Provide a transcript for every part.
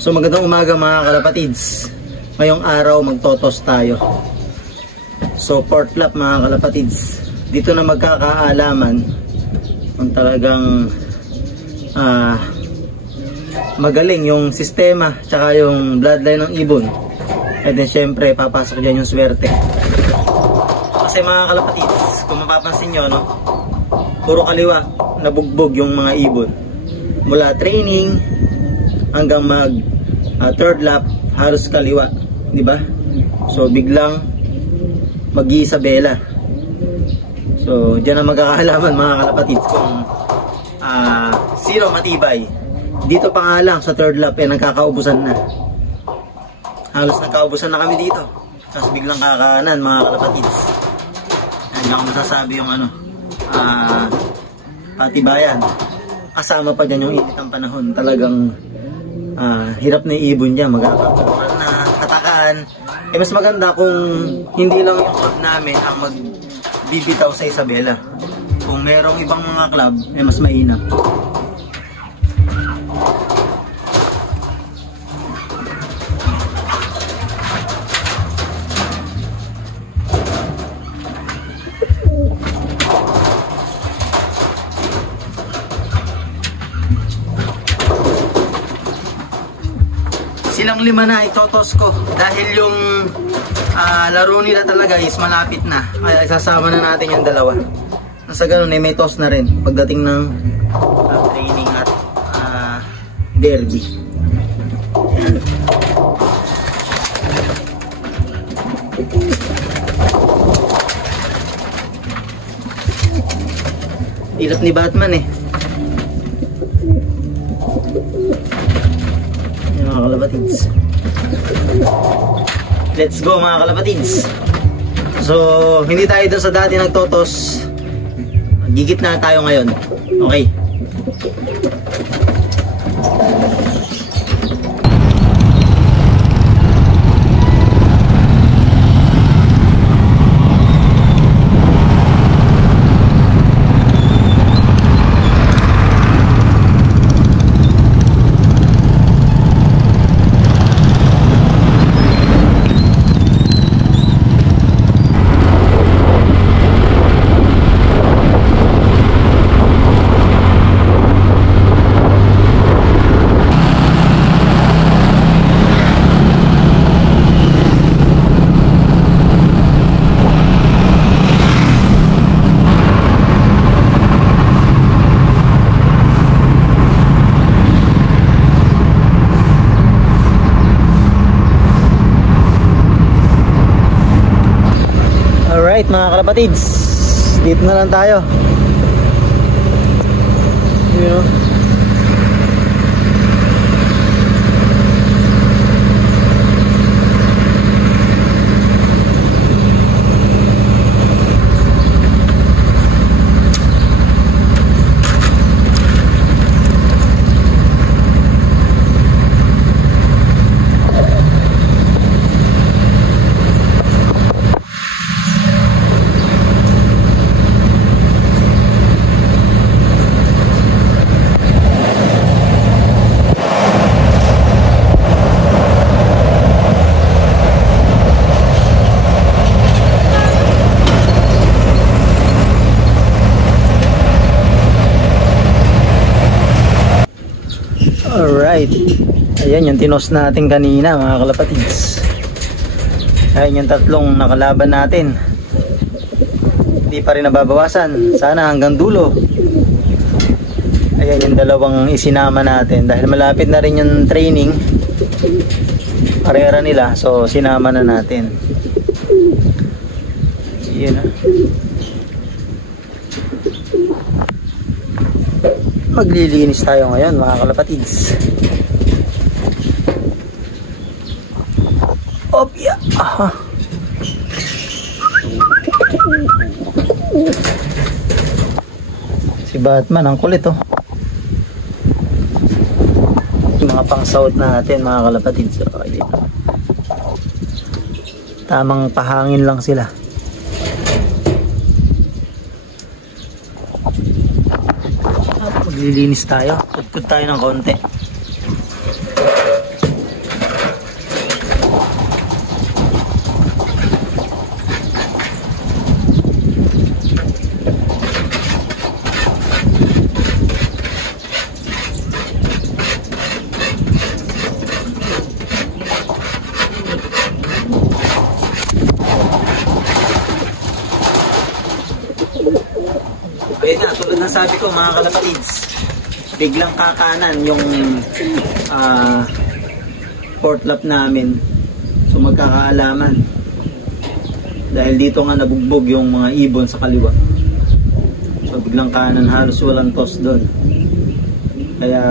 So magandang umaga mga kalapatids. Ngayong araw magtotos tayo. So fourth lap mga kalapatids. Dito na magkakaalaman kung talagang magaling yung sistema tsaka yung bloodline ng ibon. And then syempre papasok dyan yung swerte. Kasi mga kalapatids, kung mapapansin nyo, no, puro kaliwa nabugbog yung mga ibon. Mula training hanggang mag third lap, halos kaliwa, di ba? So biglang mag-Isabela. So diyan na magkakalaman mga kalapatids kung sino matibay. Dito pa nga lang sa third lap nagkakaubusan na. Halos nagkaubusan na kami dito. Tapos biglang kakanan mga kalapatids. Hindi ako masasabi yung patibayan. Kasama pa dyan yung init ng panahon. Talagang hirap na ibon niya, magkakapuran na, katakan. Mas maganda kung hindi lang yung club namin ang magbibitaw sa Isabela. Kung merong ibang mga club, mas mainam. Silang lima na itotos ko dahil yung laro nila talaga is malapit na, kaya isasama na natin yung dalawa. Nasa ganun may toss na rin pagdating ng training at derby. Ayan. Ilap ni Batman mga kalapatids. Let's go mga kalapatids. So hindi tayo doon sa dati nagtotos, gigit na tayo ngayon. Okay. Alright mga kalapatids, dito na lang tayo. Alright, ayan yung tinos natin kanina mga kalapatids. Ayan yung tatlong nakalaban natin, hindi pa rin nababawasan, sana hanggang dulo. Ayan yung dalawang isinama natin dahil malapit na rin yung training karera nila, so sinama na natin. Yun maglilinis tayo ngayon mga kalapatids. Opya. Si Batman ang kulit yung mga pang-south natin mga kalapatids. Tamang pahangin lang sila. Maglilinis tayo, put tayo ng konti. Tulad ng sabi ko mga kalapatids, biglang kakanan yung port lap namin. So magkakaalaman. Dahil dito nga nabugbog yung mga ibon sa kaliwa. So biglang kanan, halos walang toss doon. Kaya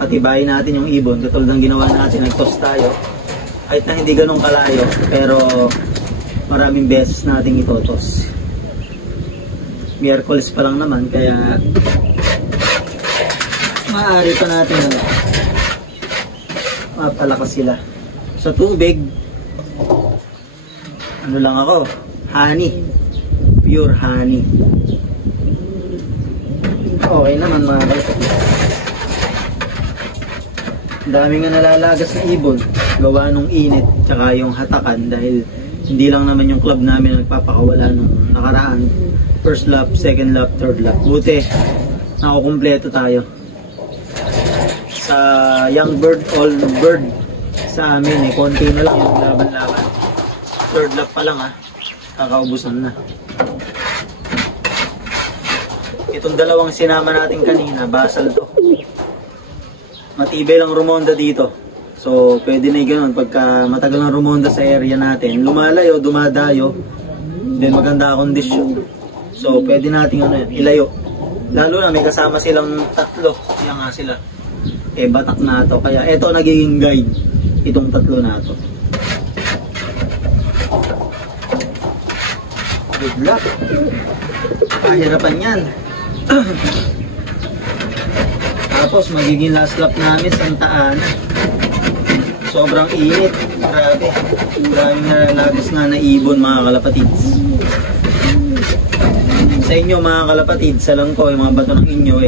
patibayin natin yung ibon. Katulad ng ginawa natin, nag-toss tayo. Kahit na hindi ganun kalayo, pero maraming beses nating itotos. Miyerkules pa lang naman, kaya maaari pa natin mapalakas sila. Sa tubig, ano lang ako, honey, pure honey. Okay naman mga kalapatids. Dami nga nalalagas na ibon, gawa nung init, tsaka yung hatakan, dahil hindi lang naman yung club namin na nagpapakawala nung nakaraan. First lap, second lap, third lap. Buti, nakukumpleto tayo. Sa young bird, all bird, sa amin konti na lang yung laban-laban. Third lap pa lang kakaubusan na. Itong dalawang sinama natin kanina, basal to. Matibay lang rumonda dito. So, pwede na yung ganun. Pagka matagal ng rumonda sa area natin, lumalayo, dumadayo, then maganda kondisyon. So, pwede natin ilayo. Lalo na may kasama silang tatlo. Kaya nga sila. Batak na to. Kaya ito nagiging guide. Itong tatlo na to. Good luck. Kahirapan yan. Tapos magiging last lap namin Santa Ana. Sobrang init. Grabe. Maraming nalagos nga na ibon mga kalapatids. Sa inyo mga kalapatids, alam ko yung mga bato ng inyo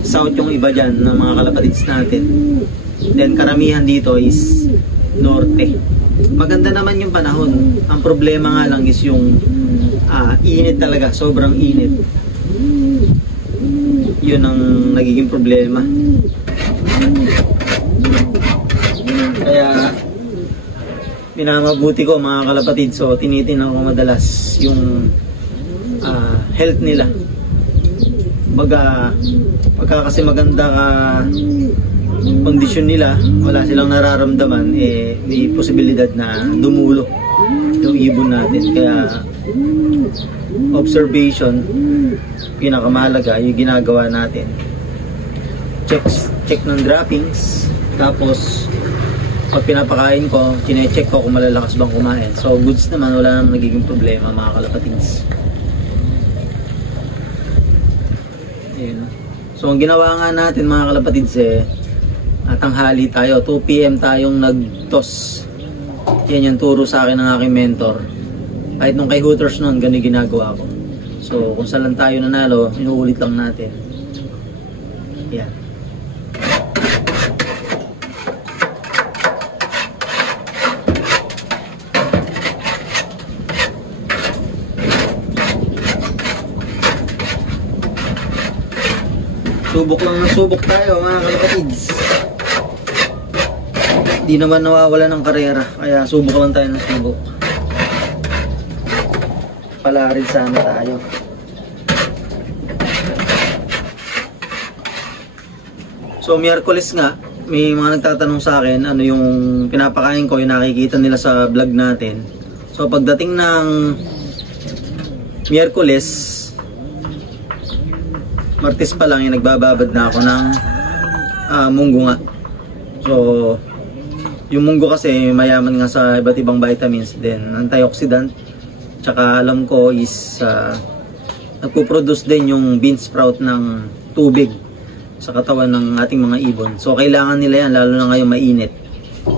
south yung iba dyan ng mga kalapatids natin. Then karamihan dito is norte. Maganda naman yung panahon. Ang problema nga lang is yung init talaga. Sobrang init. Yun ang nagiging problema. Kaya pinamabuti ko mga kalapatid, so tinitingnan ko madalas yung health nila. Pagka kasi maganda kondisyon nila, wala silang nararamdaman, may posibilidad na dumulo yung ibon natin. Kaya observation, pinakamahalaga yung ginagawa natin. Check ng droppings, tapos pag pinapakain ko, chine-check ko kung malalakas bang kumain. So goods naman, wala namang nagiging problema mga kalapatids. Ayun. So ang ginawa nga natin mga kalapatids tanghali tayo, 2 PM tayong nag-toss. Yan yung turo sa akin ng aking mentor. Kahit nung kay Hooters noon, ganun ginagawa ko. So kung saan lang tayo nanalo, inuulit lang natin. Yan. Subok lang ng subok tayo mga kalapatids. Di naman nawawala ng karera, kaya subok lang tayo ng subok. Pala rin sana tayo. So Miyerkules nga, may mga nagtatanong sa akin ano yung pinapakain ko, yung nakikita nila sa vlog natin. So pagdating ng Miyerkules, Martes pa lang yung nagbababad na ako ng munggo nga. So yung munggo kasi mayaman nga sa iba't ibang vitamins, then antioxidant, tsaka alam ko is nagpo-produce din yung bean sprout ng tubig sa katawan ng ating mga ibon. So kailangan nila yan, lalo na ngayon mainit.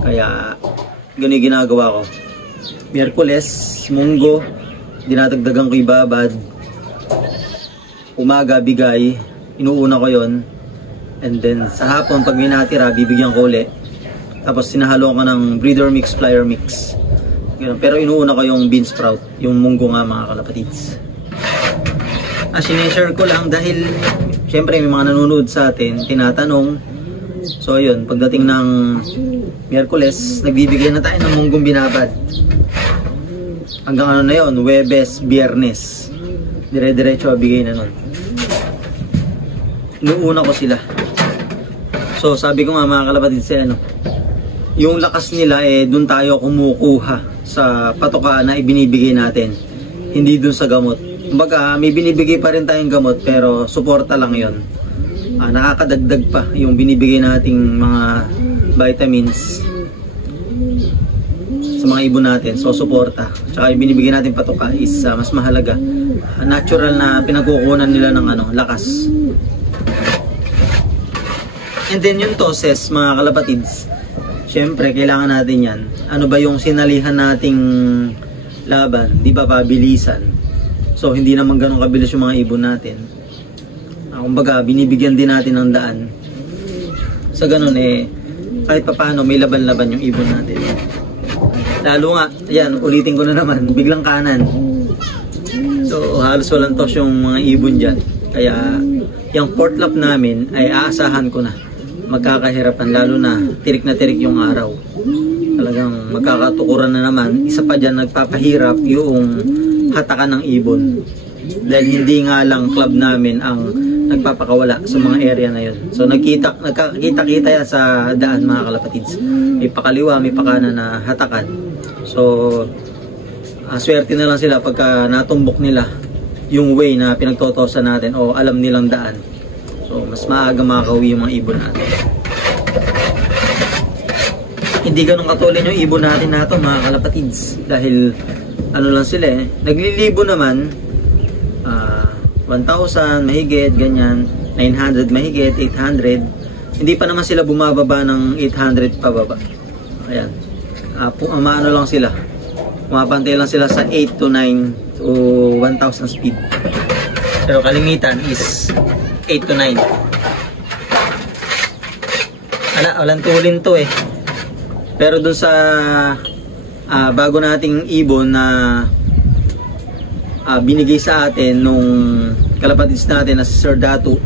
Kaya ganun ginagawa ko. Miyerkules, munggo, dinadagdagan ko ibabad. Umaga, bigay, inuuna ko yon, and then sa hapon pag may natira, bibigyan ko ulit. Tapos sinahalo ko ng breeder mix, flyer mix. Pero inuuna ko yung bean sprout, yung munggo nga mga kalapatids. Sineshare ko lang dahil syempre may mga nanonood sa atin, tinatanong. So ayun, pagdating ng Miyerkules, nagbibigay na tayo ng munggong binabad. Hanggang ano na yun, Huwebes, Biyernes. Dire-diretso bigay na nun. inuuna ko sila. So sabi ko nga mga kalapatids, yung lakas nila dun tayo kumukuha sa patokaan na ibinibigay natin, hindi dun sa gamot. Kumbaga may binibigay pa rin tayong gamot pero suporta lang yon. Nakakadagdag pa yung binibigay nating mga vitamins sa mga ibon natin. So suporta, tsaka yung binibigay natin patoka is mas mahalaga. Natural na pinagkukunan nila ng lakas. And then yung toses mga kalapatids, syempre kailangan natin yan. Ano ba yung sinalihan nating laban? Di ba pabilisan? So hindi naman ganun kabilis yung mga ibon natin. Kumbaga binibigyan din natin ng daan. Sa ganun kahit papaano may laban-laban yung ibon natin. Lalo nga, ayan, ulitin ko na naman, biglang kanan. So halos walang tos yung mga ibon dyan. Kaya yung port lap namin ay aasahan ko na magkakahirapan, lalo na tirik yung araw. Talagang magkakatukuran na naman. Isa pa dyan nagpapahirap yung hatakan ng ibon. Dahil hindi nga lang club namin ang nagpapakawala sa mga area na yun. So nagkakita-kita yan sa daan mga kalapatids. May pakaliwa, may pakana na hatakan. So swerte na lang sila pagka natumbok nila yung way na pinagtotosan natin o alam nilang daan. So mas maaga makakauwi yung mga ibon natin. Hindi ganun katulad yung ibon natin na ito mga kalapatids. Dahil ano lang sila naglilibo naman 1,000 mahigit, ganyan, 900 mahigit, 800. Hindi pa naman sila bumababa ng 800 pababa. Ayan. Maano lang sila. Pumapantay lang sila sa 8 to 9 to 1,000 speed. Pero kalimitan is 8 to 9. Walang tulin to Pero dun sa bago nating ibon na binigay sa atin nung kalapatids natin na si Sir Datu,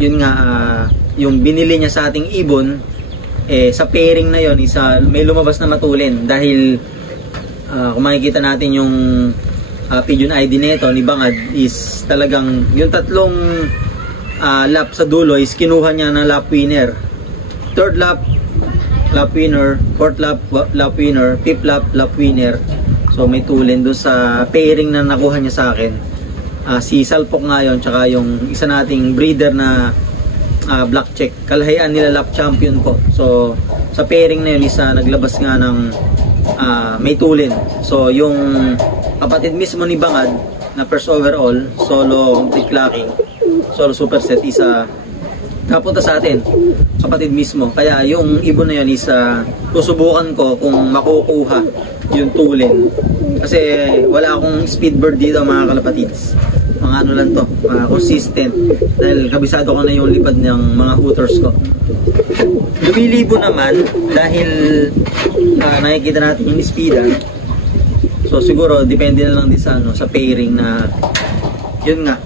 yun nga yung binili niya sa ating ibon sa pairing na yun may lumabas na matulin dahil kung makikita natin yung pigeon ID nito ni Bangad is talagang yung tatlong lap sa dulo is kinuha niya ng lap winner, third lap winner, fourth lap winner, fifth lap winner. So may tulin doon sa pairing na nakuha niya sa akin. Si Salpok nga yun, tsaka yung isa nating breeder na black check. Kalahian nila lap champion ko. So sa pairing na yun, naglabas nga ng may tulin. So yung kapatid mismo ni Bangad na first overall, solo complete clacking, solo superset, napunta sa atin, kapatid mismo. Kaya yung ibon na yun susubukan ko kung makukuha yung tulin. Kasi wala akong speed bird dito mga kalapatids. Mga ano lang to, consistent. Dahil kabisado ko na yung lipad ng mga hooters ko. Lumilibo naman dahil nakikita natin yung speed. So siguro depende na lang din sa pairing na yun nga.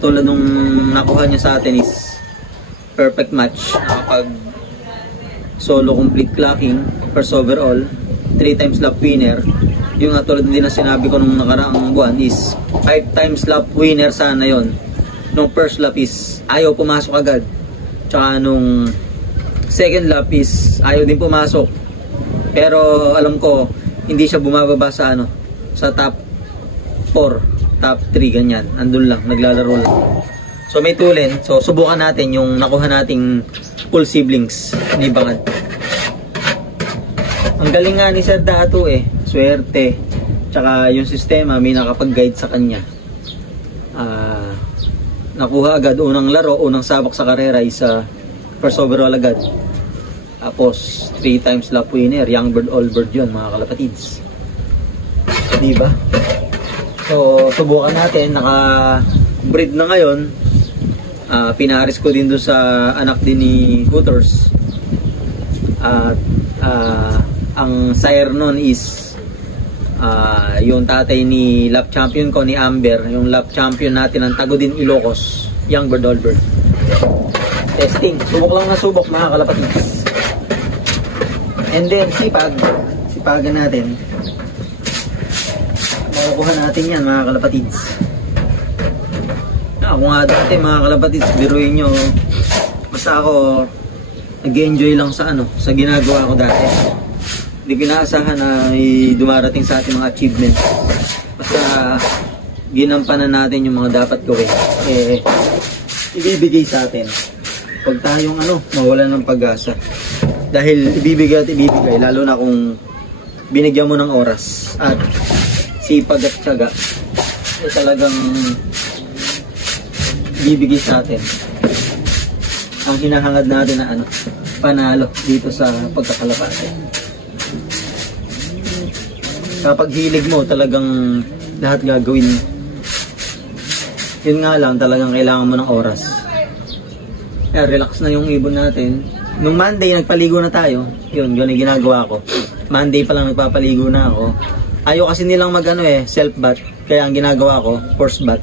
Tulad nung nakuha niya sa atin is perfect match. Nakapag solo complete clacking, first overall, 3 times lap winner. Yung tulad din na sinabi ko nung nakaraang buwan is 5 times lap winner sana yon. Nung first lap is ayaw pumasok agad. Tsaka nung second lap is ayaw din pumasok. Pero alam ko hindi siya bumababa sa sa top 4, top 3 ganyan. Andun lang, naglalaro lang. So may tulin. So subukan natin yung nakuha nating full siblings ni Bangad. Ang galing nga ni Sir Datu swerte. Tsaka yung sistema may nakapag-guide sa kanya. Nakuha agad unang laro, unang sabak sa karera is first overall agad. Tapos 3 times lap winner, young bird, all bird yun mga kalapatids. Diba? So subukan natin, naka-breed na ngayon. Pinaris ko din doon sa anak din ni Hooters. At ang sire nun is yung tatay ni lap champion ko ni Amber, yung lap champion natin ng Tagudin Ilocos, young bird, all bird. Testing, subok lang na subok mga kalapatids. And then sipagan natin, makukuha natin yan mga kalapatids. Ako nga dati mga kalapatids, biruin nyo, basta ako nag-enjoy lang sa sa ginagawa ko dati. Hindi ko inaasahan na dumarating sa ating mga achievements. Basta ginampanan natin yung mga dapat gawin. Ibibigay sa atin. Huwag tayong mawalan ng pag-asa. Dahil ibibigay at ibibigay, lalo na kung binigyan mo ng oras at sipag at tiyaga, talagang bibigay sa atin ang hinahangad natin na panalo dito sa pagkakalapate. Kapag hilig mo, talagang lahat gagawin mo. Yun nga lang, talagang kailangan mo ng oras. Relax na yung ibon natin. Nung Monday, nagpaligo na tayo. Yun yung ginagawa ko. Monday pa lang nagpapaligo na ako. Ayaw kasi nilang self bath. Kaya ang ginagawa ko, force bath.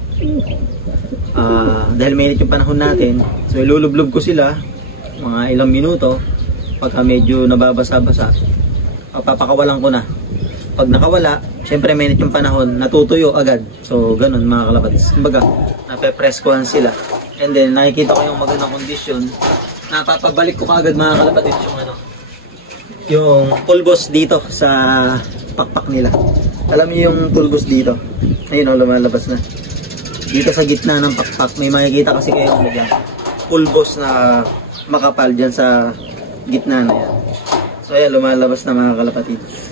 Dahil mainit yung panahon natin, so ilulublob ko sila mga ilang minuto. Pagka medyo nababasa-basa, papakawalan ko na. Pag nakawala, syempre mainit yung panahon, natutuyo agad. So ganun mga kalapatids. Kumbaga, nape-press ko sila. And then nakikita ko yung magandang kondisyon. Napapabalik ko kaagad mga kalapatids yung pulbos dito sa pakpak nila. Alam niyo yung pulbos dito? Ayun lumalabas na. Dito sa gitna ng pakpak, may makikita kasi kayo dyan. Pulbos na makapal dyan sa gitna na yan. So ayan, lumalabas na mga kalapatids.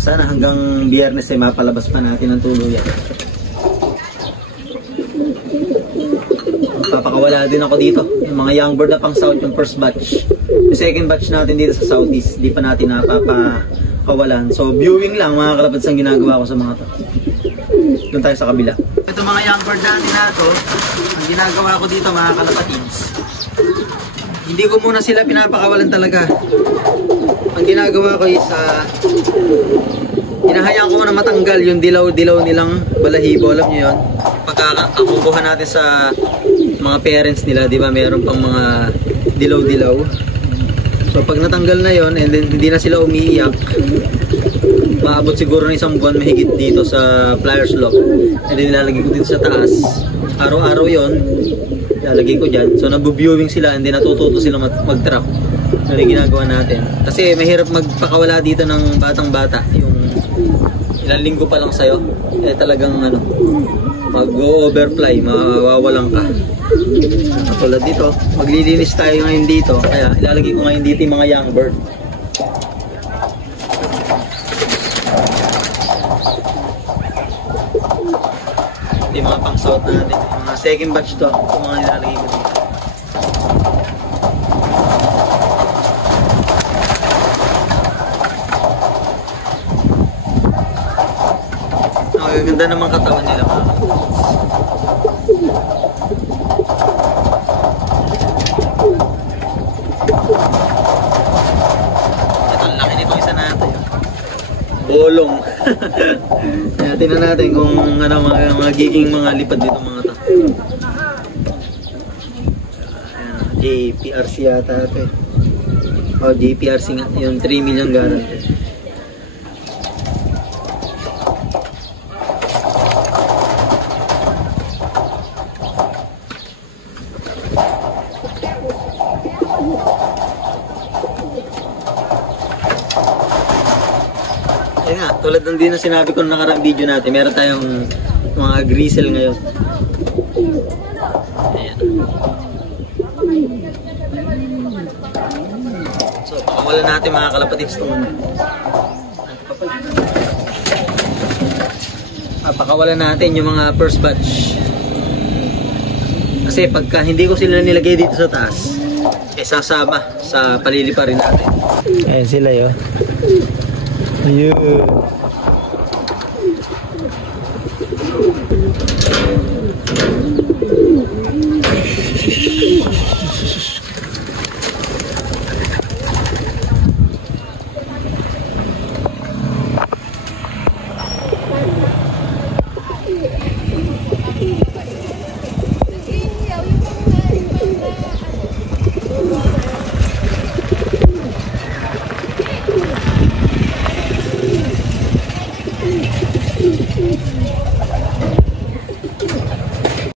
Sana hanggang Biyernes ay mapalabas pa natin ang tuluyan. Papakawala din ako dito. Yung mga young bird na pang south, yung first batch. Yung second batch natin dito sa southeast, di pa natin napapakawalan. So viewing lang mga kalapatids ang ginagawa ko sa mga to. Doon tayo sa kabila. Ito mga young bird natin na to, ang ginagawa ko dito mga kalapatids, hindi ko muna sila pinapakawalan talaga. Ang ginagawa ko is hinahayaan ko muna matanggal yung dilaw-dilaw nilang balahibo. Alam nyo yun? Pagkakakukuha natin sa mga parents nila, di ba, meron pang mga dilaw-dilaw. So pag natanggal na yon, and then hindi na sila umiiyak, maabot siguro ng isang buwan mahigit dito sa pliers lock. And then nilalagay ko dito sa taas. Araw-araw yon, nilalagay ko dyan. So nabuviewing sila, and then natututo sila mag-trap. Ano yung ginagawa natin. Kasi mahirap magpakawala dito ng batang-bata. Yung ilang linggo pa lang sa'yo, talagang mag-overfly, mawawalan ka. Katulad dito, maglilinis tayo ngayon dito, kaya ilalagay ko ngayon dito yung mga young bird. Ito yung mga pang-south natin, mga second batch to, yung mga ilalagay ko dito. Ganda naman katawan nila mga. Ito, laki nitong isa natin. Bolong. Tingnan natin kung magiging mga lipad dito mga to. JPRC yata ito eh. JPRC nga. Yung 3 million guarantee. Ayun nga, tulad ng din na sinabi ko na nakaraang video natin, meron tayong mga gristle ngayon. Ayan. So, pakawalan natin mga kalapatids itong pakawalan natin yung mga first batch. Kasi pagka hindi ko sila nilagay dito sa taas, sasama sa palilipa rin natin. Ayan sila yun. Ayun.